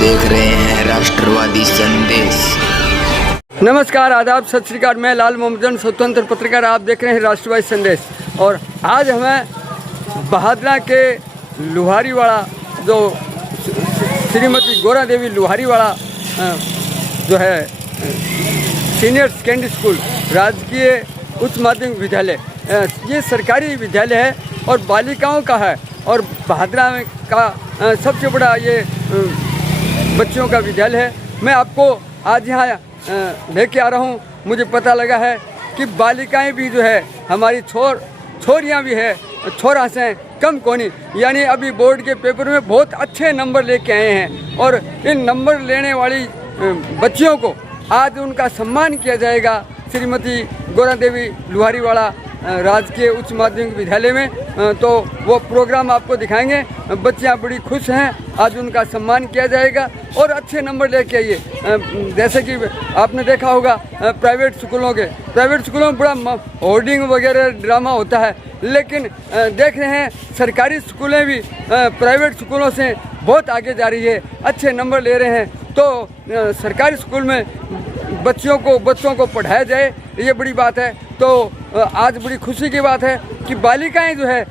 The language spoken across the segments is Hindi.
देख रहे हैं राष्ट्रवादी संदेश। नमस्कार, आदाब, सत श्री अकाल। मैं लाल मोहम्मदन, स्वतंत्र पत्रकार। आप देख रहे हैं राष्ट्रवादी संदेश। और आज हमें बहादुरा के लुहारीवाड़ा, जो श्रीमती गोरा देवी लुहारीवाड़ा जो है सीनियर सेकेंडरी स्कूल राजकीय उच्च माध्यमिक विद्यालय, ये सरकारी विद्यालय है और बालिकाओं का है और बहादुरा में का सबसे बड़ा ये बच्चों का विद्यालय है। मैं आपको आज यहाँ लेके आ रहा हूँ। मुझे पता लगा है कि बालिकाएं भी जो है हमारी छोरियाँ भी है, छोरा से कम कोनी, यानी अभी बोर्ड के पेपर में बहुत अच्छे नंबर लेके आए हैं और इन नंबर लेने वाली बच्चियों को आज उनका सम्मान किया जाएगा श्रीमती गोरा देवी लुहारीवाड़ा राजकीय उच्च माध्यमिक विद्यालय में। तो वो प्रोग्राम आपको दिखाएंगे। बच्चियां बड़ी खुश हैं, आज उनका सम्मान किया जाएगा और अच्छे नंबर लेके आइए। जैसे कि आपने देखा होगा प्राइवेट स्कूलों में बड़ा होर्डिंग वगैरह ड्रामा होता है, लेकिन देख रहे हैं सरकारी स्कूलें भी प्राइवेट स्कूलों से बहुत आगे जा रही है, अच्छे नंबर ले रहे हैं। तो सरकारी स्कूल में बच्चों को पढ़ाया जाए, ये बड़ी बात है। तो आज बड़ी खुशी की बात है कि बालिकाएं जो है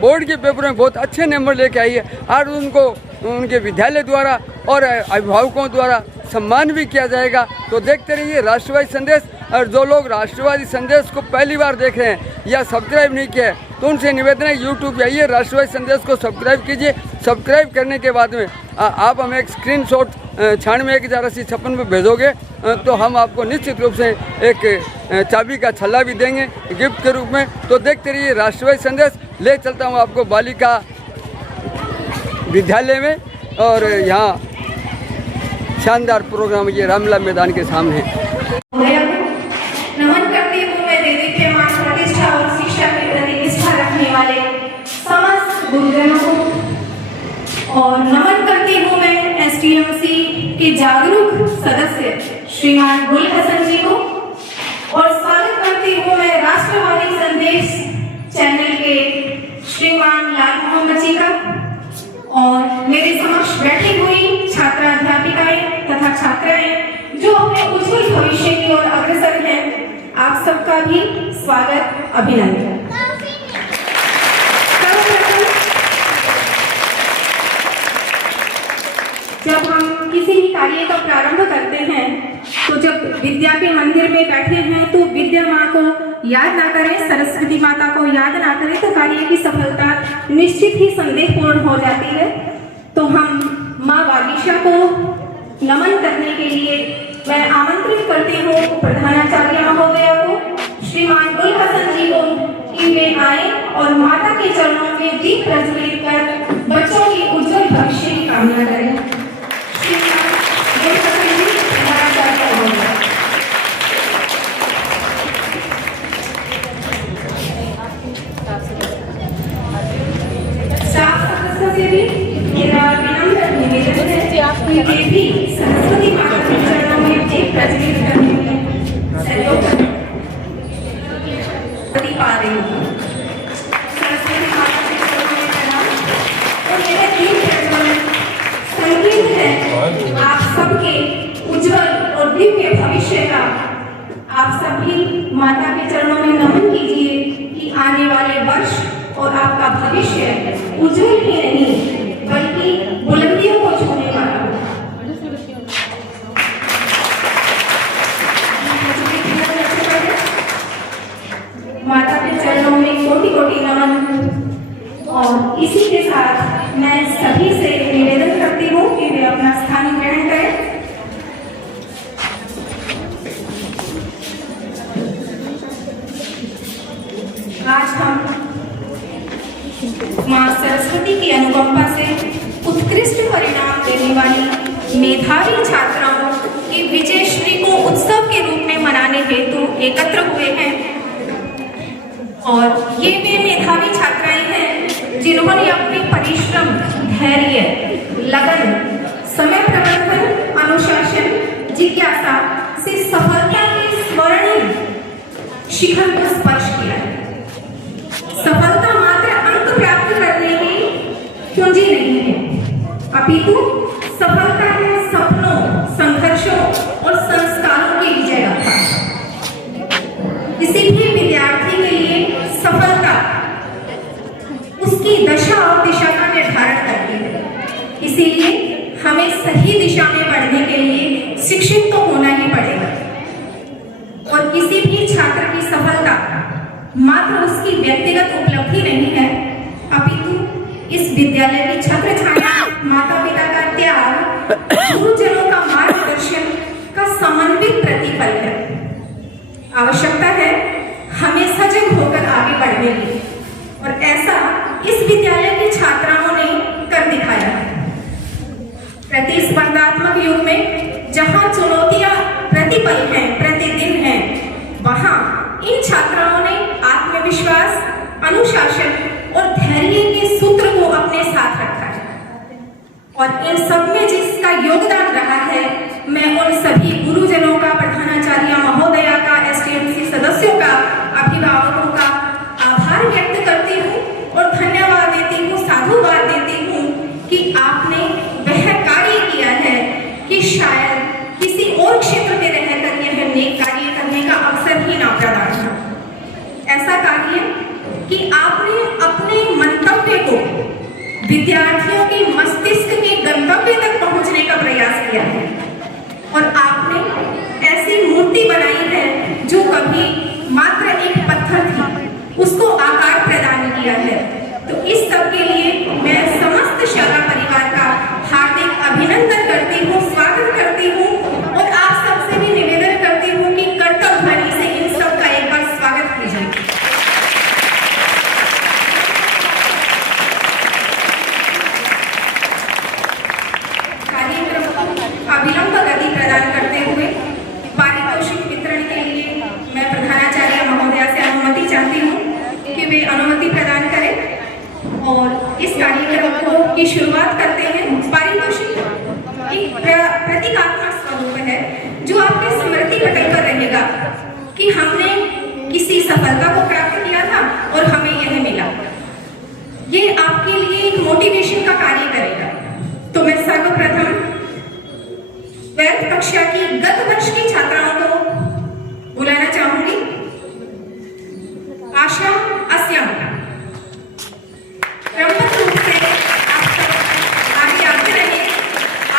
बोर्ड के पेपर में बहुत अच्छे नंबर लेके आई है। आज उनको उनके विद्यालय द्वारा और अभिभावकों द्वारा सम्मान भी किया जाएगा। तो देखते रहिए राष्ट्रवादी संदेश। और जो लोग राष्ट्रवादी संदेश को पहली बार देख रहे हैं या सब्सक्राइब नहीं किया है, तो उनसे निवेदन है यूट्यूब पे आइए, राष्ट्रवादी संदेश को सब्सक्राइब कीजिए। सब्सक्राइब करने के बाद में आप हमें एक स्क्रीनशॉट 96,8056 पे भेजोगे तो हम आपको निश्चित रूप से एक चाबी का छल्ला भी देंगे गिफ्ट के रूप में। तो देखते रहिए राष्ट्रवादी संदेश। ले चलता हूँ आपको बालिका विद्यालय में और यहाँ शानदार प्रोग्राम ये रामला मैदान के सामने है। नमन करती हूँ मैं देवी के मान प्रतिष्ठा और शिक्षा के प्रति निष्ठा रखने वाले समस्त गुरुजनों को और नमन करती हूँ मैं एसटीएमसी के जागरूक सदस्य श्रीमान गुल हसन जी को और स्वागत करती हूँ मैं राष्ट्रवादी संदेश चैनल के श्रीमान लाल मोहम्मद जी का और मेरे समक्ष बैठी हुई छात्रा अध्यापिकाएं तथा छात्राएं जो अपने उज्जवल भविष्य की ओर अग्रसर हैं। आप सबका भी स्वागत, अभिनंदन। जब हम किसी भी कार्य का प्रारंभ करते हैं तो जब विद्या के मंदिर में बैठे हैं तो विद्या माँ को याद ना करें, सरस्वती माता को याद ना करें तो कार्य की सफलता निश्चित ही संदेहपूर्ण हो जाती है। तो हम माँ वागीशा को नमन करने के लिए मैं आमंत्रित करती हूँ प्रधानाचार्य महोदया को, श्रीमान गुल हसन जी को कि वे आए और माता के चरणों में दीप प्रज्वलित कर बच्चों की उज्जवल भविष्य की कामना करें। श्रीमान गुल हसन जी प्रधानाचार्य महोदया। स्टाफ सदस्य से भी मेरा विनम्र निवेदन है कि वे भी सरस्वती माता के चरणों में दीप प्रज्वलित करने में सहयोग पा रही हूँ। सरस्वती माता के चरणों में प्रणाम। और यह दीप प्रज्वलन संकेत है आप सबके उज्जवल और दिव्य भविष्य का। आप सभी माता के चरणों में नमन कीजिए कि आने वाले वर्ष और आपका भविष्य उज्जवल ही नहीं बल्कि बुलंदियों को छूने वाला हो। माता के चरणों में कोटि कोटि नमन। और इसी के साथ मैं सभी से निवेदन करती हूँ कि वे अपना स्थान ग्रहण करें। आज हम माँ सरस्वती की अनुकंपा से उत्कृष्ट परिणाम देने वाली मेधावी छात्राओं की विजयश्री को उत्सव के रूप में मनाने हेतु एकत्र हुए हैं। और ये वे मेधावी छात्राएं हैं जिन्होंने अपने परिश्रम, धैर्य, लगन, समय प्रबंधन, अनुशासन, जिज्ञासा से सफलता के स्वर्णिम शिखर को स्पर्श किया है। सफलता मात्र अंक प्राप्त करने की कुंजी नहीं है, अपितु सफलता है दिशा में बढ़ने के लिए शिक्षित तो होना ही पड़ेगा। और किसी भी छात्र की सफलता मात्र उसकी व्यक्तिगत उपलब्धि नहीं है, अपितु इस विद्यालय की छत्र छाया, माता पिता का त्याग, गुरुजनों का मार्गदर्शन का समन्वित प्रतिफल है। आवश्यकता है हमें सजग होकर आगे बढ़ने की, और ऐसा इस विद्यालय की छात्राओं ने कर दिखाया है। प्रतिस्पर्धात्मक युग में जहां चुनौतियां प्रतिपल हैं, प्रतिदिन हैं, वहां इन छात्राओं ने आत्मविश्वास, अनुशासन और धैर्य के सूत्र को अपने साथ रखा है। और इन सब में जिसका योगदान रहा है, मैं उन सभी गुरुजनों का, प्रधानाचार्य महोदया का, एसटीएमसी सदस्यों का, अभिभावकों का आभार व्यक्त करती हूँ और धन्यवाद देती हूँ, साधुवाद देती हूँ कि आपने वह कार्य किया है कि शायद किसी और क्षेत्र में रहकर यह नेक कार्य करने का अवसर ही ना प्रदान हो। ऐसा कार्य कि आपने अपने मंतव्य को विद्यार्थियों के मस्तिष्क के गंतव्य तक पहुंचने का प्रयास किया है, और आपने ऐसी मूर्ति बनाई है जो कभी मात्र एक पत्थर थी, उसको आकार प्रदान किया है। तो इस सब के लिए मैं समस्त शाला परिवार का हार्दिक अभिनंदन करती हूँ, स्वागत करती हूँ, और आप सबसे भी निवेदन करती हूँ कि कर्तव्य ध्वनि से इन सब का एक बार स्वागत कीजिए। अविलंब गति प्रदान करते हुए पारितोषिक वितरण के लिए मैं प्रधानाचार्य महोदया से अनुमति चाहती हूँ कि वे अनुमति प्रदान करें, और इस कार्यक्रम की शुरुआत करते हैं। पारितोषिक एक प्रतीकात्मक स्वरूप है जो आपके स्मृति पटल पर रहेगा कि हमने किसी सफलता को प्राप्त किया था और हमें यह मिला। ये आपके लिए एक मोटिवेशन का कार्य करेगा। तो मैं सर्वप्रथम 12th कक्षा की गत वर्ष की छात्राओं को बुलाना चाहूंगी। आशा अस्यम, क्रमबद्ध रूप से आप सब आगे आते रहे।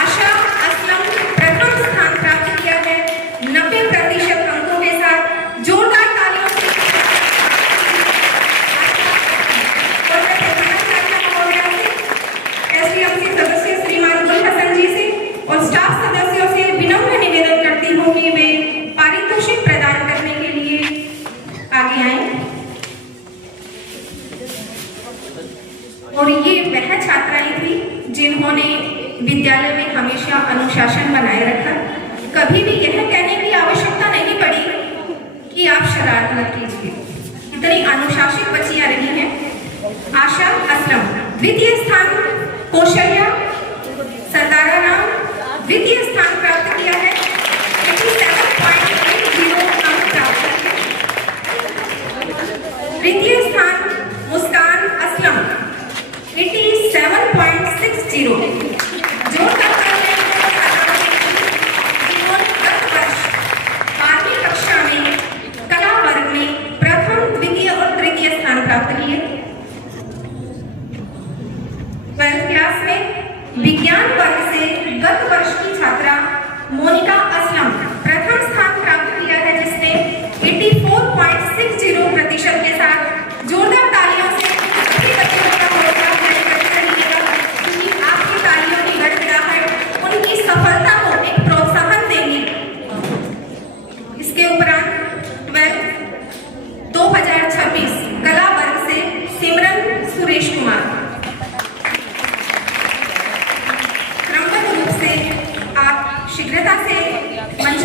आशा अस्यम प्रथम स्थान प्राप्त किया है 90% अंकों के साथ। जोरदार तालियों से और मैं प्रधानाचार्य महोदया से, एसडीएमसी सदस्य श्रीमान गुल हसन जी से और स्टाफ सदस्यों से विनम्र निवेदन करती हूँ कि वे पारितोषिक प्रदान करने के लिए आगे आए। और ये वह छात्राएं थी जिन्होंने विद्यालय में हमेशा अनुशासन बनाए रखा। कभी भी यह कहने की आवश्यकता नहीं पड़ी कि आप शरारत मत कीजिए, इतनी अनुशासित बच्चियां रही हैं। आशा असलम द्वितीय स्थान, कौशल्या सरदारा नाम द्वितीय स्थान प्राप्त किया है, 87.80 अंक प्राप्त किए। तृतीय स्थान मुस्कान असलम 87.60। जोरदार तालियां जिन्होंने गत वर्ष 12वीं कक्षा में कला वर्ग में प्रथम, द्वितीय और तृतीय स्थान प्राप्त किए। 12th क्लास में विज्ञान वर्ग से गत वर्ष की छात्रा मोनिका असलम प्रथम स्थान प्राप्त किया है, जिसने 84.60% के साथ। जोरदार तालियों से सभी बच्चों का प्रोग्राम जारी करते रहिएगा, क्योंकि आपकी तालियों की गड़गड़ाहट उनकी सफलता को एक प्रोत्साहन देगी। इसके उपरांत 12th 2026 कला वर्ग से सिमरन सुरेश कुमार। शीघ्रता से मंच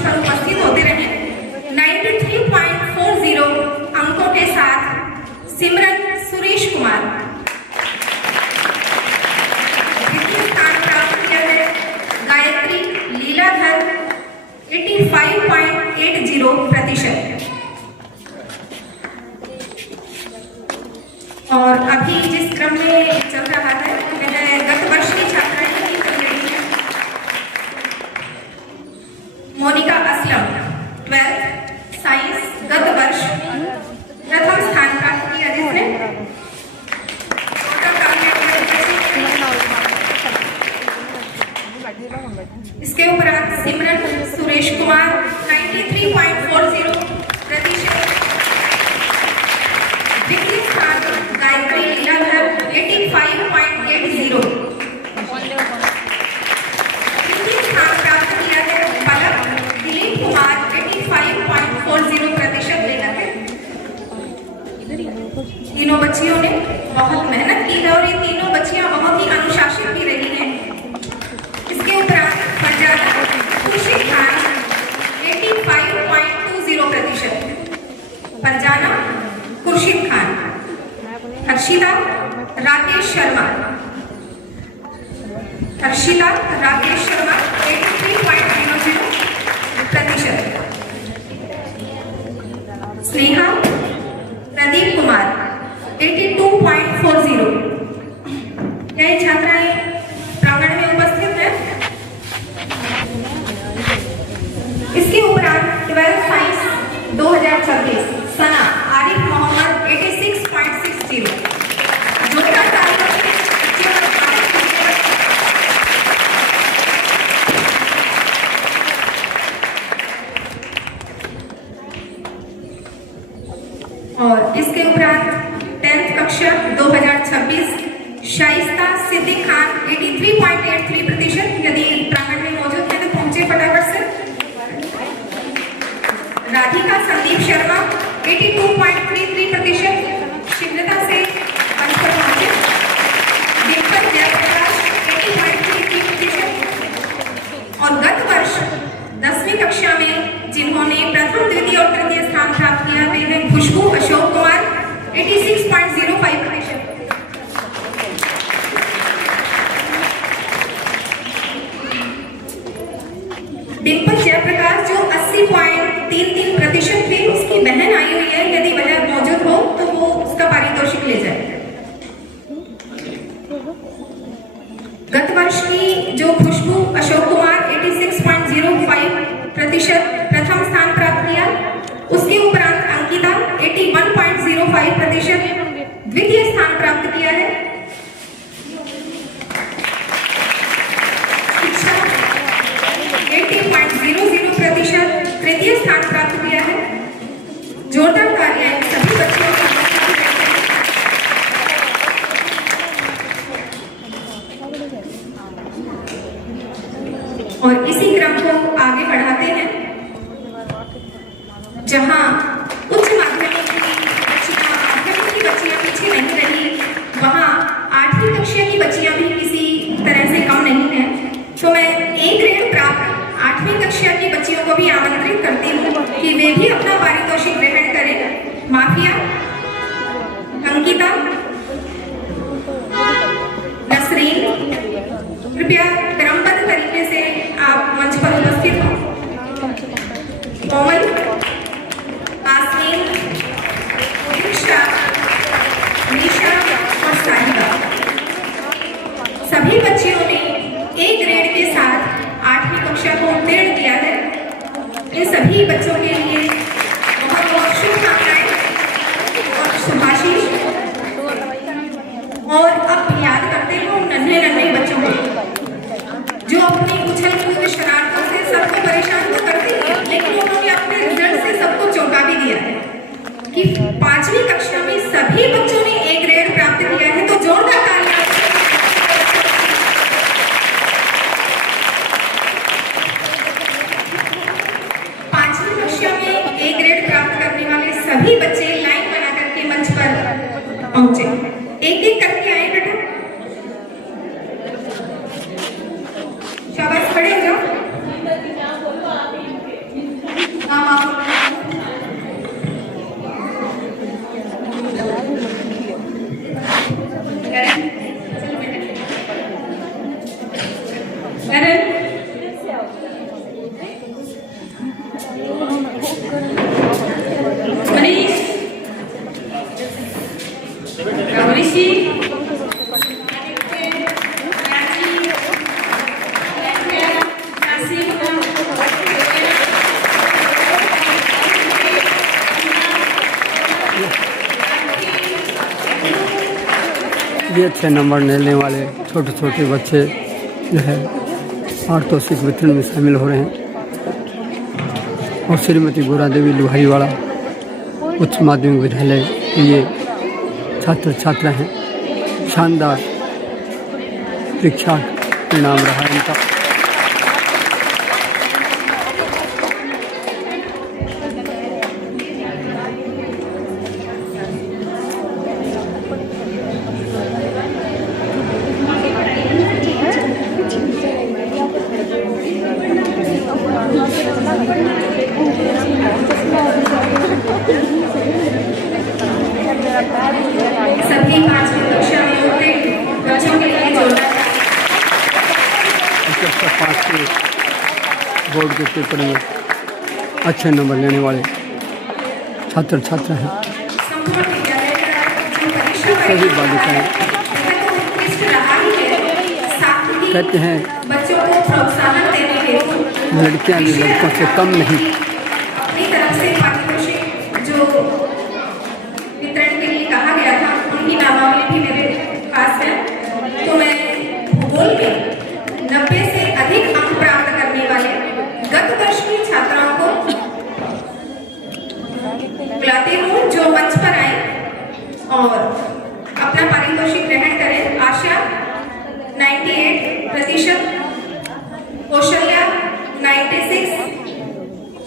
राकेश शर्मा, हर्षिता राकेश शर्मा 83.00%, स्नेहा प्रदीप कुमार 82.40। यह छात्राएं प्रांगण में उपस्थित हैं। इसके उपरांत 12 साइंस 2026 सना आरिफ मोहम्मद 86.60। जोरदार तालियों से बच्चों का स्वागत कीजिए। और इसके उपरांत 10th कक्षा 2026 शाइस्ता सिद्दीक खान 83.83%। यदि प्रांगण में मौजूद है तो पहुंचे फटाफट से। राधिका संदीप शर्मा 82.33%। शीघ्रता से मंच पर पहुंचे। डिम्पल जयप्रकाश 80.33%। और गत वर्ष 10वीं कक्षा में जिन्होंने प्रथम, द्वितीय और तृतीय स्थान प्राप्त किया वे हैं खुशबू अशोक कुमार 86.05%। डिम्पल जयप्रकाश जो 80.33% थे, उसकी बहन आई हुई है। यदि वह मौजूद हो तो वो उसका पारितोषिक ले जाए। गत वर्ष की जो खुशबू अशोक कुमार 86.05% प्रथम स्थान प्राप्त किया, उसके उपरांत अंकिता 81.05% द्वितीय स्थान प्राप्त किया है। शिक्षा 80.00% तृतीय स्थान प्राप्त किया है। जोरदार तालियां सभी बच्चों का। और इसी क्रम को आगे बढ़ाते हैं। जहां उच्च माध्यमिक की बच्चियां पीछे नहीं रही, वहां 8वीं कक्षा की बच्चियां भी किसी तरह से कम नहीं है। तो मैं A ग्रेड प्राप्त 8वीं कक्षा की बच्चियों को भी आमंत्रित करती हूँ कि वे भी अपना पारितोषिक ग्रहण करें। माफिया, अंकिता, नसरीन, कृपया क्रमबद्ध तरीके से आप मंच पर उपस्थित हो। कोमल, आसमीन, दीक्षा, निशा और साहिबा, सभी बच्चियों ने A ग्रेड के साथ 8वीं कक्षा को उत्तीर्ण किया है। इन सभी बच्चों के लिए बहुत बहुत शुभकामनाएं और शुभाशीष। और अब याद करते हो नन्हे नन्हे बच्चों को जो अपनी उछल कूद शरारतों से सबको परेशान तो करते हैं, लेकिन उन्होंने अपने रिजल्ट से सबको चौंका भी दिया है कि 5वीं कक्षा में सभी बच्चों ने A ग्रेड प्राप्त किया है। तो जोरदार तालियां। 5वीं कक्षा में A ग्रेड प्राप्त करने वाले सभी बच्चे लाइन बना करके मंच पर पहुंचे। एक एक करके आए बेटा। शाबाश, खड़े हो जाओ। नाम आओ। मनीष, ऋषि, ये अच्छे नंबर लेने वाले छोटे छोटे बच्चे जो है पारितोषिक वितरण में शामिल हो रहे हैं। और श्रीमती गोरा देवी लुहारीवाड़ा उच्च माध्यमिक विद्यालय के ये छात्र छात्रा हैं। शानदार परीक्षा परिणाम रहा इनका। सभी 5वीं कक्षा में के बोर्ड के पेपर में अच्छे नंबर लेने वाले छात्र छात्रा हैं। संपूर्ण विद्यालय जो परीक्षा सभी बालिकाएं कहते हैं बच्चों को प्रोत्साहन देने हेतु लड़कियां भी लड़कों से कम नहीं। अपनी तरफ से पारितोषिक जो वितरण के लिए कहा गया था उनकी नामावली भी मेरे पास है। तो मैं भूगोल में 90 से अधिक अंक प्राप्त करने वाले गत वर्ष की छात्राओं को बुलाती हूँ जो मंच पर आए और अपना पारितोषिक ग्रहण करें। आशा 98%, कौशल्या 96,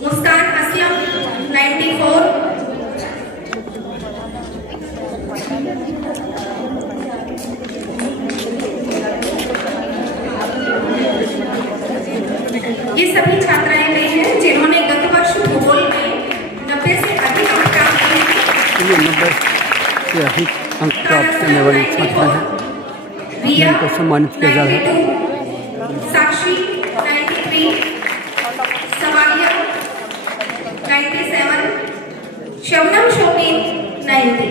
मुस्कान असलम 94, ये सभी छात्राएं वे हैं जिन्होंने गत वर्ष भूगोल में 90 से अधिक अंक प्राप्त किए। ये 90 से अधिक अंक प्राप्त करने वाली छात्रा हैं जिनको सम्मानित किया जा रहा है। साक्षी 93, समालिया 97, शबनम शोकीन 90।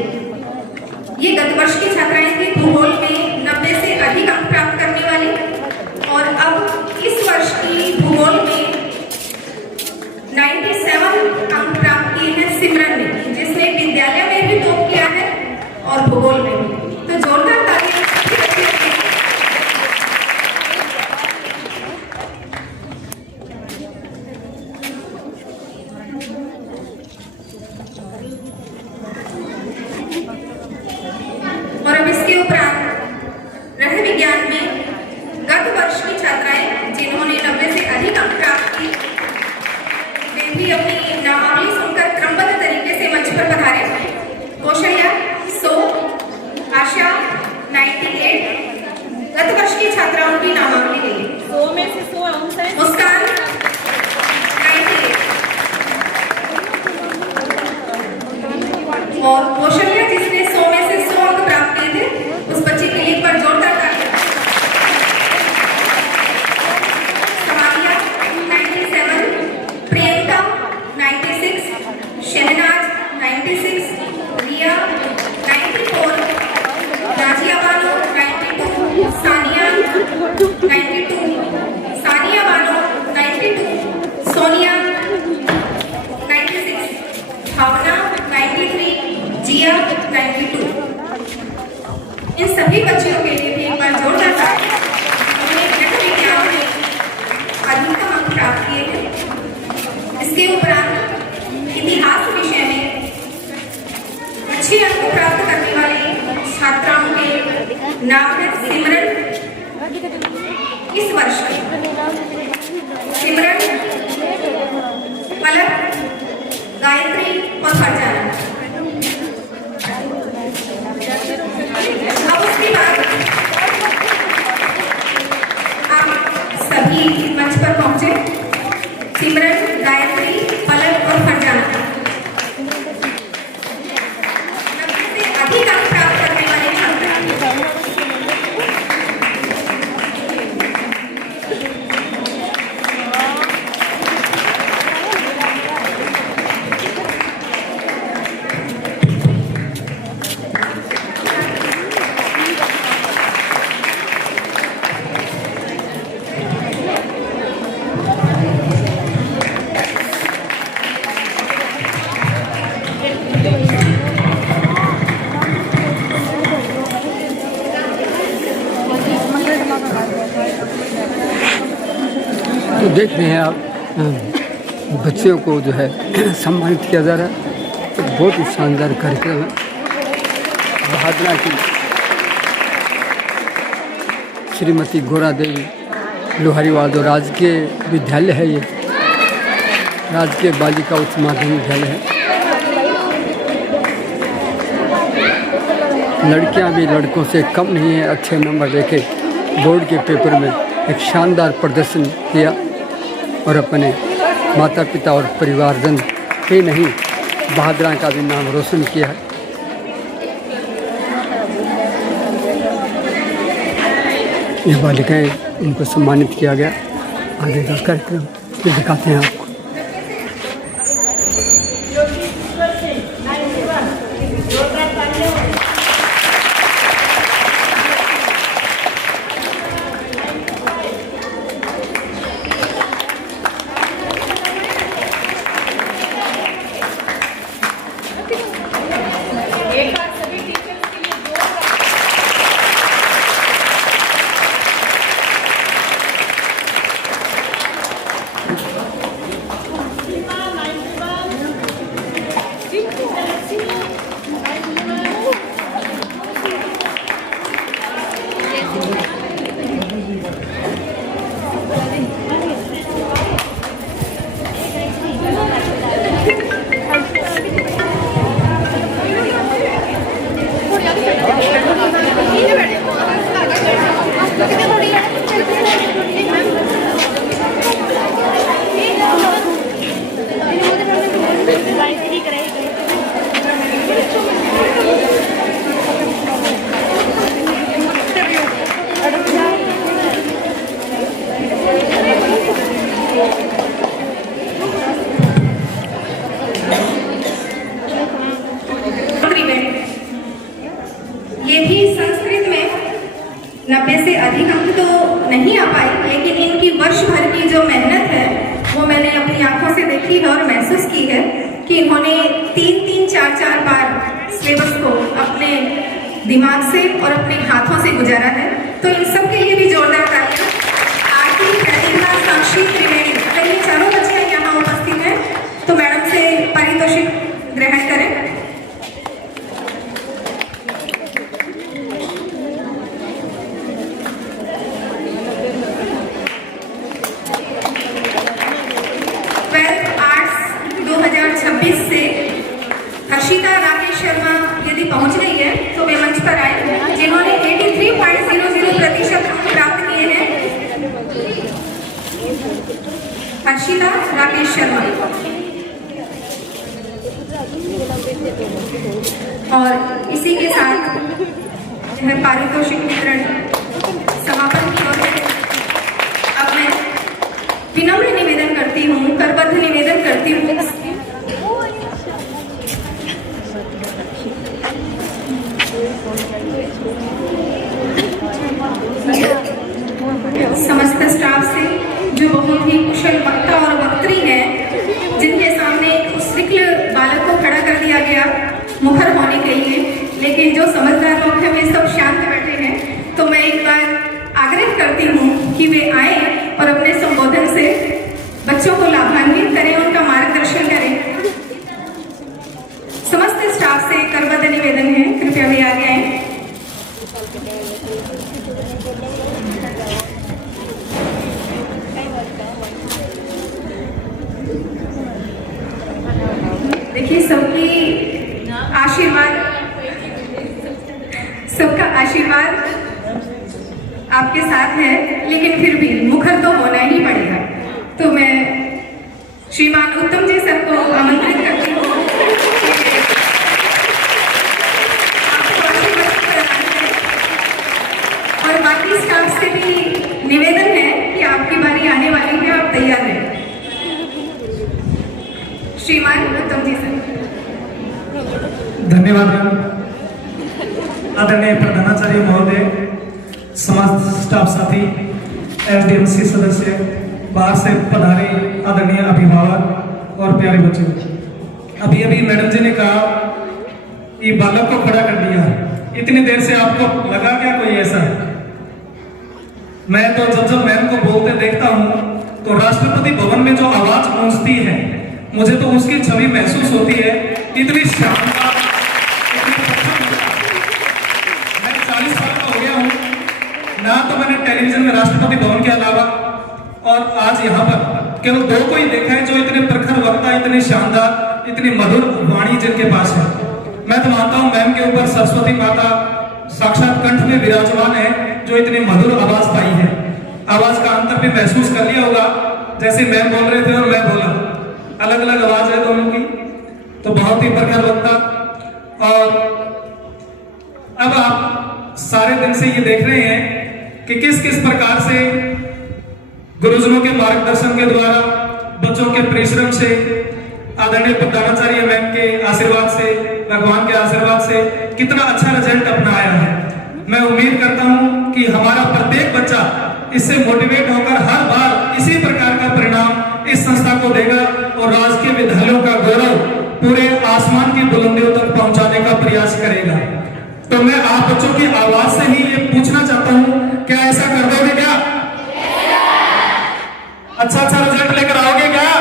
ये गत वर्ष की छात्राएं थी भूगोल में 90 से अधिक अंक प्राप्त करने वाली। और अब इस वर्ष की भूगोल में 97 अंक प्राप्त किए हैं सिमरन ने, जिसने विद्यालय में भी टॉप किया है और भूगोल में भी। तो जोरदार तालियां सभी बच्चों के लिए। और अब इसके उपरांत रह विज्ञान में गत वर्ष की छात्राएं जिन्होंने 90 से अधिक अंक प्राप्त की वे भी अपनी नामावली सुनकर क्रमबद्ध तरीके से मंच पर पधारे। कौशल्या 100, आशा 98, गत वर्ष की छात्राओं की नामावली ले ली। 100 में से 100 अंक है। मुस्कान 98 और कौशल्या जिसने 100 में से 100 अंक प्राप्त किए थे उस बच्चे के लिए एक बार जोरदार तालियां। समालिया 97, प्रियंका 96, शहनाज 96, रिया 94, राजिया बानो 92, सानिया 92, सानिया बानो 92, सोनिया 96, भावना 93, जिया 92। इन सभी बच्चियों के लिए भी एक बार जोरदार तालियां। उन्होंने गृह विज्ञान में अधिकतम अंक प्राप्त किए हैं। इसके उपरांत इतिहास विषय में अच्छे अंक प्राप्त करने वाली छात्राओं के नाम है सिमरन। इस वर्ष की सिमरन, पलक, गायत्री और फरजाना। अब उसके बाद आप सभी मंच पर पहुंचे। सिमरन, गायत्री, पलक और फरजाना 90 से अधिक अंक प्राप्त करने वाले छात्र। तो देख रहे हैं आप बच्चों को जो है सम्मानित किया जा रहा है। तो बहुत ही शानदार कार्यक्रम है। बहादुरा की श्रीमती गोरा देवी लोहारीवाल जो राजकीय विद्यालय है, ये राजकीय बालिका उच्च माध्यमिक विद्यालय है। लड़कियां भी लड़कों से कम नहीं है। अच्छे नंबर लेके बोर्ड के पेपर में एक शानदार प्रदर्शन किया और अपने माता पिता और परिवारजन ही नहीं बहादुरा का भी नाम रोशन किया है। ये बालिकाएं उनको सम्मानित किया गया। आगे का कार्यक्रम ये दिखाते हैं आपको। ये भी संस्कृत में 90 से अधिक अंक तो नहीं आ पाए, लेकिन इनकी वर्ष भर की जो मेहनत है वो मैंने अपनी आंखों से देखी है और महसूस की है कि इन्होंने 3-3, 4-4 बार सिलेबस को अपने दिमाग से और अपने हाथों से गुजारा है। तो इन सब के लिए भी जोरदार तालियां। आरती, प्रतिभा, साक्षी, त्रिवेणी, अगर ये चारों बच्चियां यहाँ उपस्थित हैं तो मैडम से पारितोषिक ग्रहण करें। से हर्षिता राकेश शर्मा यदि पहुंच रही है तो वे मंच पर आए, जिन्होंने 83.00% प्राप्त किए हैं। हर्षिता राकेश शर्मा। और इसी के साथ पारितोषिक वितरण समापन की ओर है। अब मैं विनम्र निवेदन करती हूँ, करबद्ध निवेदन करती हूँ समस्त स्टाफ से, जो बहुत ही कुशल वक्ता और वक्त्री है, जिनके सामने एक उस्रिक्ल बालक को खड़ा कर दिया गया मुखर होने के लिए, लेकिन जो समझदार लोग हैं वे सब शांत बैठे हैं। तो मैं एक बार आग्रह करती हूँ कि वे आए और अपने संबोधन से बच्चों को लाभान्वित करें, उनका मार्गदर्शन करें। समस्त स्टाफ से करबद्ध निवेदन है, कृपया वे आगे आए। देखिए, सबका आशीर्वाद आपके साथ है, लेकिन फिर भी मुखर तो होना ही पड़ेगा। तो मैं श्रीमान उत्तम जी सर को आमंत्रित करती हूँ और बाकी स्टाफ से भी निवेदन है कि आपकी बारी आने वाली है, आप तैयार रहें। श्रीमान उत्तम जी सर। धन्यवाद आदरणीय प्रधानाचार्य महोदय, समाज स्टाफ साथी, एसडीएमसी सदस्य, बाहर से पधारे आदरणीय अभिभावक और प्यारे बच्चों। अभी अभी मैडम जी ने कहा ये बालक को खड़ा कर दिया, इतनी देर से आपको लगा क्या कोई ऐसा? मैं तो जब मैम को बोलते देखता हूँ तो राष्ट्रपति भवन में जो आवाज गूंजती है, मुझे तो उसकी छवि महसूस होती है। इतनी शानदार, मैं 40 साल का हो गया हूँ ना, तो मैंने टेलीविजन में राष्ट्रपति भवन के अलावा और आज यहाँ पर केवल 2 को ही देखा है जो इतने प्रखर वक्ता, इतने शानदार, इतनी मधुर वाणी जिनके पास है। मैं तो मानता हूँ मैम के ऊपर सरस्वती माता साक्षात कंठ में विराजमान है, जो इतनी मधुर आवाज पाई है। आवाज का अंतर भी महसूस कर लिया होगा, जैसे मैम बोल रहे थे और मैं बोला, अलग अलग आवाज है दोनों की, तो बहुत ही प्रखर वक्ता। और अब आप सारे दिन से ये देख रहे हैं कि किस किस प्रकार से गुरुजनों के मार्गदर्शन के द्वारा, बच्चों के परिश्रम से, आदरणीय प्रधानाचार्य मैम के आशीर्वाद से, भगवान के आशीर्वाद से कितना अच्छा रिजल्ट अपना आया है। मैं उम्मीद करता हूं कि हमारा प्रत्येक बच्चा इससे मोटिवेट होकर हर बार इसी प्रकार का परिणाम इस संस्था को देगा और राजकीय विद्यालयों का गौरव पूरे आसमान की बुलंदियों तक पहुंचाने का प्रयास करेगा। तो मैं आप बच्चों की आवाज से ही ये पूछना चाहता हूं, क्या ऐसा कर दोगे क्या? अच्छा रिजल्ट लेकर आओगे क्या?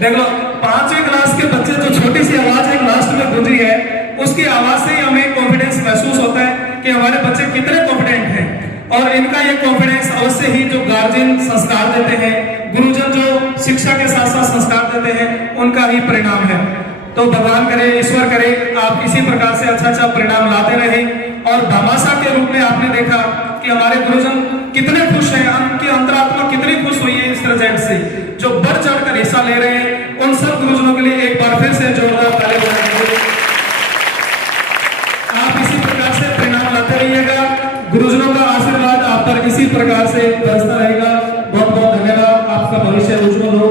देखो 5वीं क्लास के बच्चे, जो छोटी सी आवाज एक लास्ट में गूंजी है, उसकी आवाज से ही हमें कॉन्फिडेंस महसूस होता है कि हमारे बच्चे कितने कॉन्फिडेंट हैं। और इनका ये कॉन्फिडेंस अवश्य ही जो गार्जियन संस्कार देते हैं, गुरुजन जो शिक्षा के साथ साथ संस्कार देते हैं, उनका ही परिणाम है। तो भगवान करे, ईश्वर करे, आप इसी प्रकार से अच्छा परिणाम लाते रहें। और भामाशाह के रूप में आपने देखा कि हमारे गुरुजन कितने खुश हैं, उनकी अंतरात्मा कितनी खुश हुई है इस रिजल्ट से, जो बढ़ चढ़कर हिस्सा ले रहे हैं। उन सब गुरुजनों के लिए एक बार फिर से जोरदार ताली बजाएंगे। आप इसी प्रकार से परिणाम लाते रहिएगा, गुरुजनों का आशीर्वाद आप पर इसी प्रकार से बरसता रहेगा। बहुत बहुत धन्यवाद, आपका भविष्य उज्जवल हो।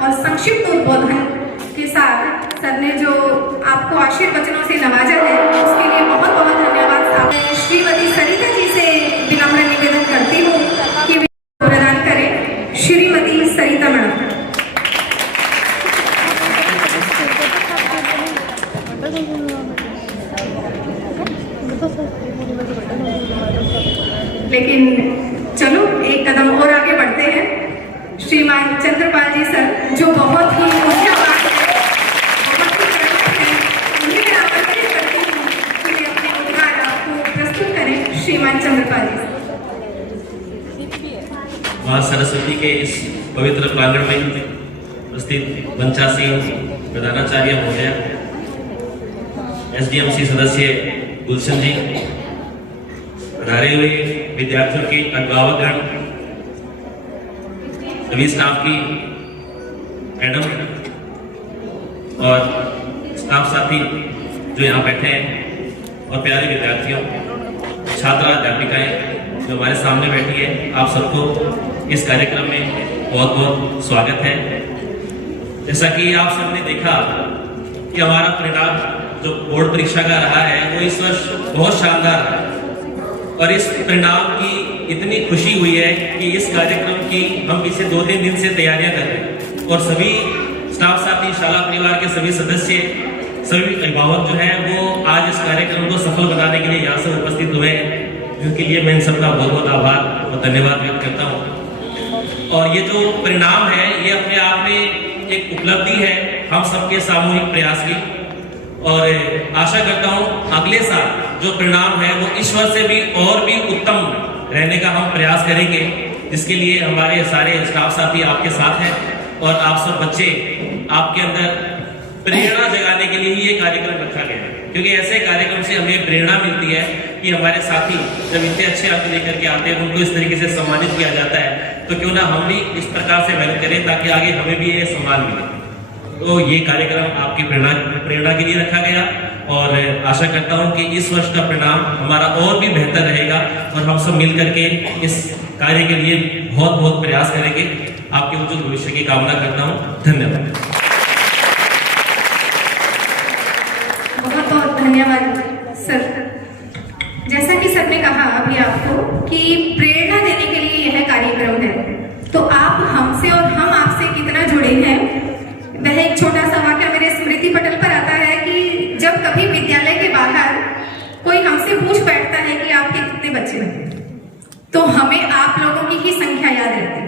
और संक्षिप्त उद्बोधन के साथ सर ने जो आपको आशीर्वचनों से नवाजा है, उसके लिए बहुत बहुत धन्यवाद। साहब श्रीमती सरिता जी से विनम्र निवेदन करती हूँ कि प्रदान करें। श्रीमती सरिता मैडम। लेकिन चलो एक कदम और आगे बढ़ते हैं। श्रीमान चंद्रपाल जी सर, जो बहुत ही ऊर्जावान है, बहुत ही प्रेरक है, उन्हें मैं आमंत्रित करती हूँ कि वे अपने उद्गार आपको प्रस्तुत करें। श्रीमान चंद्रपाल जी। मां सरस्वती के इस पवित्र प्रांगण में उपस्थित वंचासी प्रधानाचार्य महोदय, SDMC सदस्य गुलशन जी, पधारे हुए विद्यार्थियों के अभिभावकगण, सभी स्टाफ की मैडम और स्टाफ साथी जो यहाँ बैठे हैं, और प्यारे विद्यार्थियों, छात्रा, अध्यापिकाएं जो हमारे सामने बैठी है, आप सबको इस कार्यक्रम में बहुत बहुत स्वागत है। जैसा कि आप सबने देखा कि हमारा परिणाम जो बोर्ड परीक्षा का रहा है, वो इस वर्ष बहुत शानदार रहा है। और इस परिणाम की इतनी खुशी हुई है कि इस कार्यक्रम की हम पिछले 2-3 दिन से तैयारियां कर रहे हैं, और सभी स्टाफ साथी, शाला परिवार के सभी सदस्य, सभी अभिभावक जो हैं, वो आज इस कार्यक्रम को सफल बनाने के लिए यहाँ से उपस्थित हुए हैं, जिनके लिए मैं इन सबका बहुत बहुत आभार और धन्यवाद व्यक्त करता हूँ। और ये जो परिणाम है, ये अपने आप में एक उपलब्धि है हम सबके सामूहिक प्रयास की, और आशा करता हूँ अगले साल जो परिणाम है वो ईश्वर से भी और भी उत्तम रहने का हम प्रयास करेंगे, जिसके लिए हमारे सारे स्टाफ साथी आपके साथ हैं, और आप सब बच्चे, आपके अंदर प्रेरणा जगाने के लिए ही ये कार्यक्रम रखा गया है। क्योंकि ऐसे कार्यक्रम से हमें प्रेरणा मिलती है कि हमारे साथी जब इतने अच्छे अंक लेकर के आते हैं, उनको इस तरीके से सम्मानित किया जाता है, तो क्यों ना हम भी इस प्रकार से मेहनत करें ताकि आगे हमें भी ये सम्मान मिले। तो ये कार्यक्रम आपकी प्रेरणा के लिए रखा गया, और आशा करता हूं कि इस वर्ष का परिणाम हमारा और भी बेहतर रहेगा, और हम सब मिलकर के इस कार्य के लिए बहुत बहुत प्रयास करेंगे। आपके उज्जवल भविष्य की कामना करता हूं। धन्यवाद। बहुत बहुत धन्यवाद सर। जैसा कि सर ने कहा अभी आपको कि प्रेरणा देने के लिए यह कार्यक्रम है, तो आप हमसे और हम आपसे कितना जुड़े हैं, वह एक छोटा सा वाक्य मेरे स्मृति पटल पर आता है कि जब कभी विद्यालय के बाहर कोई हमसे पूछ बैठता है कि आपके कितने बच्चे हैं, तो हमें आप लोगों की ही संख्या याद रहती है।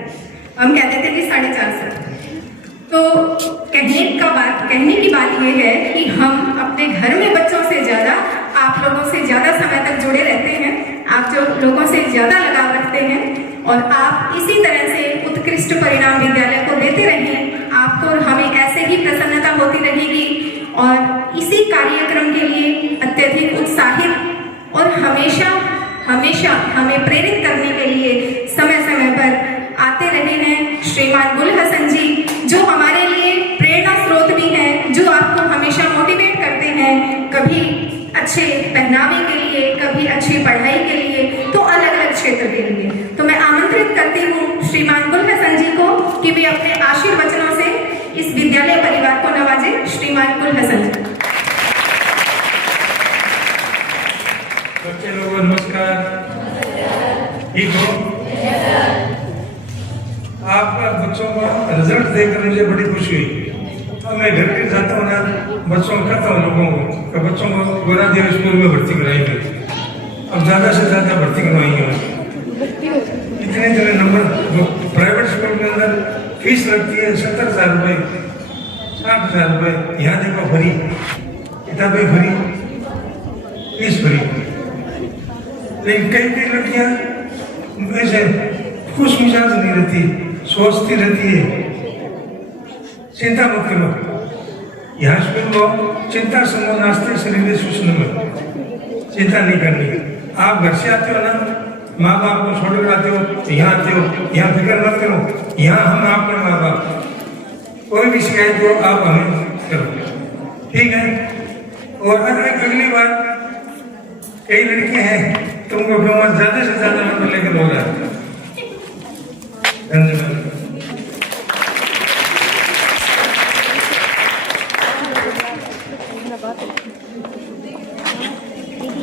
हम कहते थे कि 450। तो कहने की बात यह है कि हम अपने घर में बच्चों से ज्यादा, आप लोगों से ज्यादा समय तक जुड़े रहते हैं, आप जो लोगों से ज्यादा लगाव रखते हैं, और आप इसी तरह से उत्कृष्ट परिणाम विद्यालय को देते रहें। आपको और हमें ऐसे ही प्रसन्नता होती रहेगी, और इसी कार्यक्रम के लिए अत्यधिक उत्साहित और हमेशा हमें प्रेरित करने के लिए समय समय पर आते रहे हैं श्रीमान गुल हसन जी, जो हमारे लिए प्रेरणा स्रोत भी हैं, जो आपको हमेशा मोटिवेट करते हैं, कभी अच्छे पहनावे के लिए, कभी अच्छी पढ़ाई के लिए, तो अलग अलग क्षेत्र के लिए। तो मैं आमंत्रित करती हूँ श्रीमान गुल हसन जी को कि वे अपने आशीर्वचनों से इस विद्यालय परिवार को नवाजे। श्रीमान गुल हसन जी। बच्चे लोगों नमस्कार। ठीक हो? आपका बच्चों का रिजल्ट देखकर मुझे बड़ी खुशी हुई। तो मैं घर पे जाता हूँ ना, बच्चों को कहता हूँ लोगों को कि बच्चों को गोरादेव स्कूल में भर्ती कराएंगे। अब ज़्यादा से ज़्यादा भर्ती करवाएंगे। इतने इतने नंबर जो प्राइवेट स्कूल के अंदर फीस लगती है 70,000 रुपये, 60,000 रुपये। यहाँ देखो फ्री, किताबें फ्री, फीस फ्री। लेकिन कई कई लड़कियाँ ऐसे खुश मिजाज नहीं रहती, सोचती रहती है। चिंता मत करो, यहाँ स्कूल में चिंता समूह नास्ते शरीर सूचना में चिंता नहीं करनी। आप घर से आते हो ना, माँ बाप को छोड़ कर आते हो, यहाँ आते हो, यहाँ फिक्र मत करो। यहाँ हम आपके माँ बाप, कोई भी शिकायत हो आप हमें करो, ठीक है? और अगली बार कई लड़कियां हैं तुमको ज्यादा से ज्यादा नंबर लेकर हो रहा है। धन्यवाद।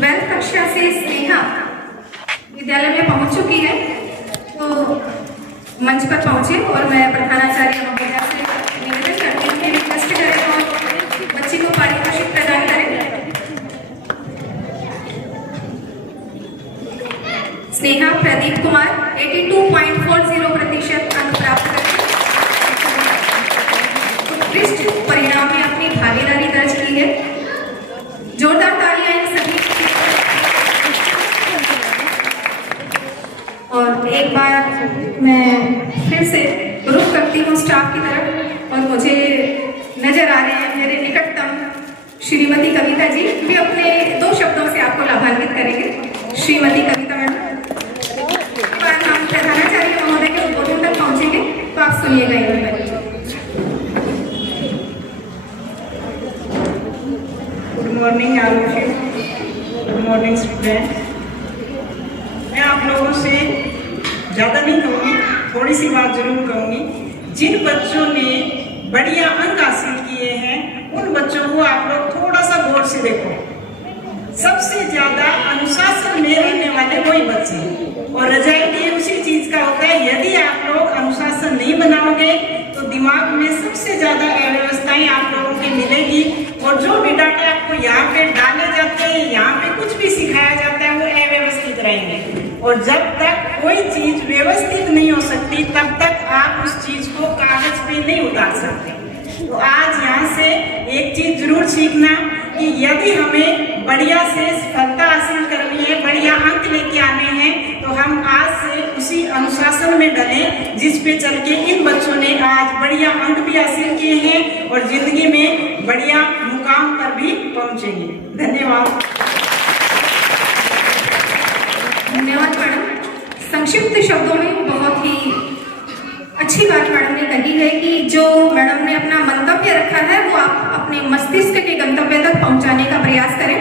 वेल्थ कक्षा से स्नेहा विद्यालय में पहुंच चुकी है, तो मंच पर पहुंचे और मैं प्रधानाचार्य महोदया से निवेदन करती हूँ कि रिक्वेस्ट करें और बच्ची को पारितोषिक प्रदान करें। स्नेहा प्रदीप कुमार 82.40% अंक प्राप्त करें। उत्कृष्ट परिणाम में अपनी भागीदारी दर्ज की है। जोरदार तालियां इन सभी। और एक बार मैं फिर से रुख करती हूँ स्टाफ की तरफ, और मुझे नजर आ रहे हैं मेरे निकटतम श्रीमती कविता जी, भी अपने 2 शब्दों से आपको लाभान्वित करेंगे। श्रीमती कविता मैडम, हम प्रधानाचार्य महोदय के उद्बोधन तक पहुंचेंगे, तो आप सुनिएगा इनमें। Good morning all of you, good morning student. मैं आप लोगों से ज़्यादा नहीं कहूँगी, थोड़ी सी बात जरूर कहूँगी। जिन बच्चों ने बढ़िया अंक हासिल किए हैं उन बच्चों को आप लोग थोड़ा सा गौर से देखो। सबसे ज्यादा अनुशासन में रहने वाले वही बच्चे हैं, और रिजल्ट ये उसी चीज का होता है। यदि आप लोग अनुशासन नहीं बनाओगे तो दिमाग में सबसे ज्यादा अव्यवस्थाएं आप लोगों की मिलेगी, और जो भी डाटा आपको यहाँ पे डाले जाते हैं, यहाँ पे कुछ भी सिखाया जाता है, वो अव्यवस्थित रहेंगे। और जब तक कोई चीज व्यवस्थित नहीं हो सकती तब तक आप उस चीज को कागज पे नहीं उतार सकते। तो आज यहाँ से एक चीज जरूर सीखना कि यदि हमें बढ़िया से सफलता हासिल करनी है, बढ़िया अंक लेके आने हैं, तो हम आज से उसी अनुशासन में डलें जिस पे चल के इन बच्चों ने आज बढ़िया अंक भी हासिल किए हैं और जिंदगी में बढ़िया मुकाम पर भी पहुंचेंगे। धन्यवाद। धन्यवाद मैडम। संक्षिप्त शब्दों में बहुत ही अच्छी बात मैडम ने कही है कि जो मैडम ने अपना मंतव्य रखा है वो आप अपने मस्तिष्क के गंतव्य तक पहुंचाने का प्रयास करें।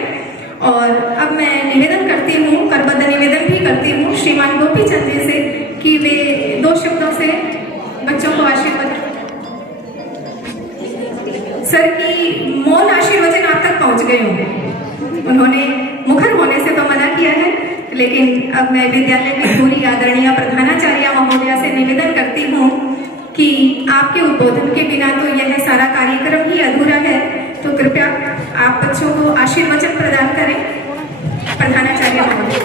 और अब मैं निवेदन करती हूँ, करबद्ध निवेदन भी करती हूँ श्रीमान गोपी चंद जी से कि वे 2 शब्दों से बच्चों को आशीर्वाद। सर की मौन आशीर्वचन आप तक पहुंच गए होंगे। उन्होंने मुखर होने से तो मना किया है, लेकिन अब मैं विद्यालय की पूरी आदरणीय प्रधानाचार्य महोदया से निवेदन करती हूँ कि आपके उद्बोधन के बिना तो यह सारा कार्यक्रम ही अधूरा है। तो कृपया आप बच्चों को आशीर्वचन प्रदान करें। प्रधानाचार्य महोदय।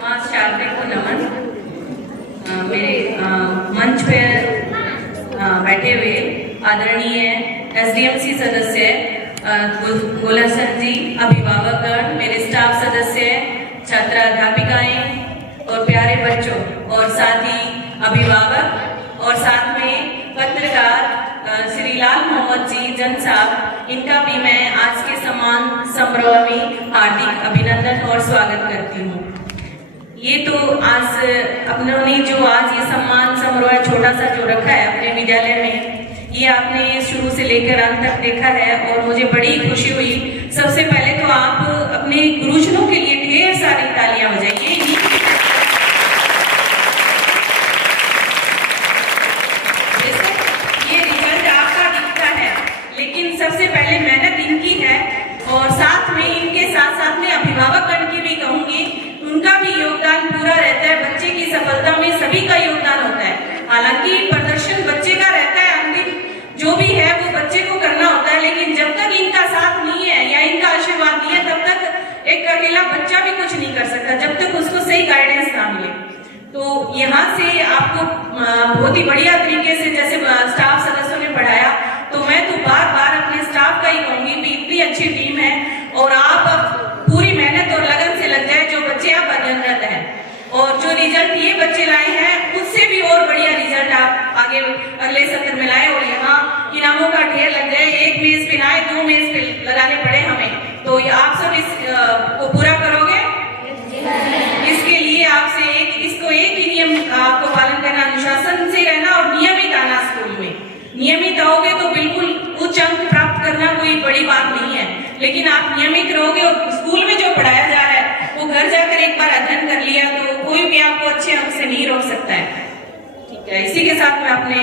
मां शारदे को नमन। मेरे मंच पे बैठे हुए आदरणीय SDMC सदस्य गुल हसन जी, अभिभावकगण, मेरे स्टाफ सदस्य, छात्र अध्यापिकाएं और प्यारे बच्चों, और साथ ही अभिभावक और साथ में पत्रकार श्री लाल मोहम्मद जी जन साहब, इनका भी मैं आज के सम्मान समारोह में हार्दिक अभिनंदन और स्वागत करती हूँ। ये तो आज अपनों ने जो आज ये सम्मान समारोह छोटा सा जो रखा है अपने विद्यालय में, ये आपने शुरू से लेकर अंत तक देखा है और मुझे बड़ी खुशी हुई। सबसे पहले तो आप अपने गुरुजनों के लिए ढेर सारी तालियां बजाइए। ये रिजल्ट आपका दिखता है, लेकिन सबसे पहले मेहनत इनकी है और साथ में इनके साथ साथ में अभिभावकगण की भी कहूंगी, उनका भी योगदान पूरा रहता है। बच्चे की सफलता में सभी का योगदान होता है। हालांकि प्रदर्शन बच्चे का रहता है, अंतिम जो भी है वो बच्चे को करना होता है, लेकिन जब तक इनका साथ नहीं है या इनका आशीर्वाद नहीं है तब तक एक अकेला बच्चा भी कुछ नहीं कर सकता, जब तक उसको सही गाइडेंस ना मिले। तो यहाँ से आपको बहुत ही बढ़िया तरीके से जैसे स्टाफ सदस्यों ने पढ़ाया, तो मैं तो बार बार अपने स्टाफ का ही कहूंगी कि इतनी अच्छी टीम है और आप पूरी मेहनत और लगन से लग जाए। जो बच्चे आप अध्ययनरत हैं और जो रिजल्ट ये बच्चे लाए हैं उससे भी और बढ़िया रिजल्ट आप आगे अगले सत्र में लाए और यहाँ इनामों का ढेर लग जाए। एक मेज पे लाए, 2 मेज पे लगाने पड़े हमें, तो आप सब इसको पूरा करोगे। इसके लिए आपसे इसको एक ही नियम आपको पालन करना, अनुशासन से रहना और नियमित आना। स्कूल में नियमित रहोगे तो बिल्कुल उच्च अंक प्राप्त करना कोई बड़ी बात नहीं है, लेकिन आप नियमित रहोगे और स्कूल में जो पढ़ाया जा रहा है वो घर जाकर एक बार अध्ययन कर लिया तो कोई भी आपको अच्छे अंक से नहीं रोक सकता है। ठीक है, इसी के साथ मैं अपने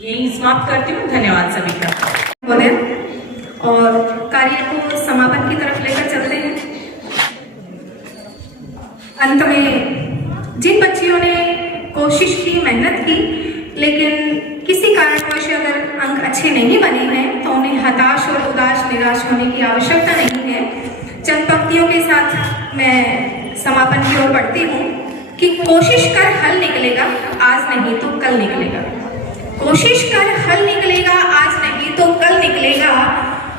यही समाप्त करती हूँ। धन्यवाद सभी का। और कार्य को समापन की तरफ लेकर चलते हैं। अंत में जिन बच्चियों ने कोशिश की, मेहनत की, लेकिन किसी कारणवश अगर अंक अच्छे नहीं बने हैं तो उन्हें हताश और उदास निराश होने की आवश्यकता नहीं है। चंद पंक्तियों के साथ मैं समापन की ओर बढ़ती हूँ कि कोशिश कर हल निकलेगा, आज नहीं तो कल निकलेगा। कोशिश कर हल निकलेगा, आज नहीं तो कल निकलेगा।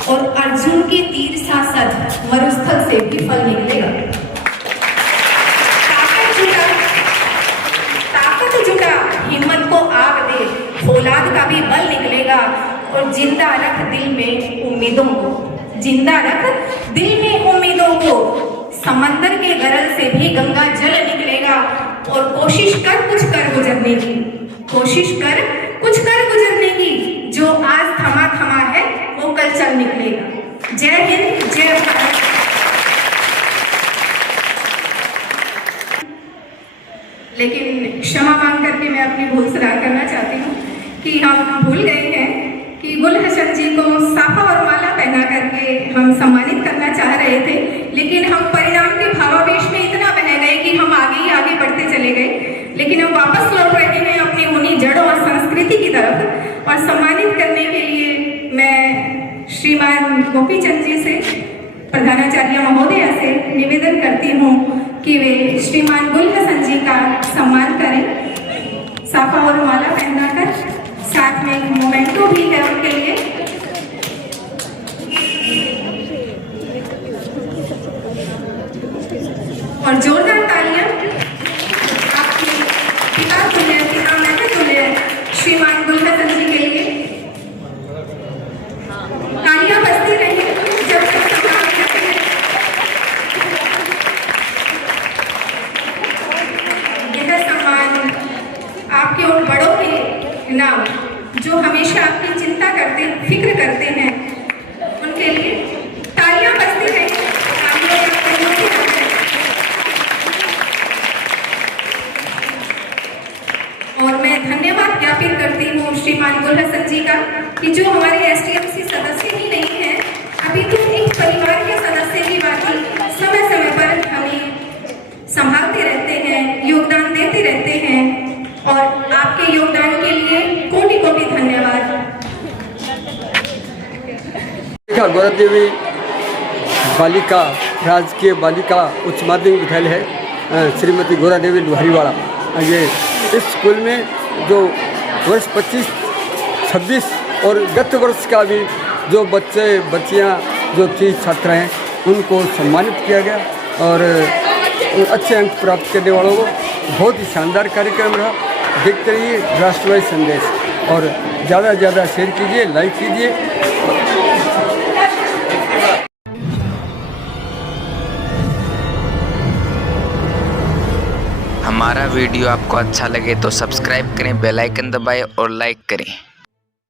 और अर्जुन के तीर सा सद मरुस्थल से भी फल निकलेगा। ताकत जुटा, हिम्मत को आग दे, फौलाद का भी बल निकलेगा। और जिंदा रख दिल में उम्मीदों को, जिंदा रख दिल में उम्मीदों को। समंदर के गरल से भी गंगा जल निकलेगा। और कोशिश कर कुछ कर गुजरने की, कोशिश कर कुछ कर गुजरने की। जो आज थमा थमा है वो कल चल निकलेगा। जय हिंद, जय भारत। लेकिन क्षमा मांग करके मैं अपनी भूल सुधार करना चाहती हूँ कि हम भूल गए हैं कि गुल हसन जी को साफा और माला पहना करके हम सम्मानित करना चाह रहे थे, लेकिन हम परिणाम के भावावेश में इतना बह गए कि हम आगे ही आगे बढ़ते चले गए। लेकिन हम वापस लौट रहे हैं अपनी उन्हीं जड़ों और संस्कृति की तरफ। और सम्मानित करने के लिए मैं श्रीमान गोपीचंद जी से, प्रधानाचार्य महोदया से निवेदन करती हूँ कि वे श्रीमान गुल हसन जी का सम्मान करें साफा और माला पहनाकर। साथ में एक मोमेंटो भी है उनके लिए। और जोरदार तालियां आपके पिता तुल्य, पिता महते तुल्य श्रीमान गुल हसन जी के लिए। तालियां बजती रही जब तक सम्मान करते हैं। यह सम्मान आपके उन बड़ों के नाम जो हमेशा आपकी चिंता करते, फिक्र करते हैं, उनके लिए तालियां बजती रही। और मैं धन्यवाद ज्ञापित करती हूँ श्रीमान गुल हसन जी का कि जो हमारे एसटीएमसी सदस्य ही नहीं है, अभी तो एक परिवार के सदस्य भी बाकी समय समय पर हमें संभालते रहते हैं, योगदान देते रहते हैं। और आपके योगदान के लिए कोटि कोटि धन्यवाद। गौरव देवी बालिका राजकीय बालिका उच्च माध्यमिक विद्यालय है, श्रीमती गौरव देवी लुहारीवाड़ा। ये इस स्कूल में जो वर्ष 25-26 और गत वर्ष का भी जो बच्चे बच्चियां जो थी छात्र हैं उनको सम्मानित किया गया। और अच्छे अंक प्राप्त करने वालों को बहुत ही शानदार कार्यक्रम रहा। देखते रहिए राष्ट्रवादी संदेश और ज़्यादा से ज़्यादा शेयर कीजिए, लाइक कीजिए। हमारा वीडियो आपको अच्छा लगे तो सब्सक्राइब करें, बेल आइकन दबाएं और लाइक करें।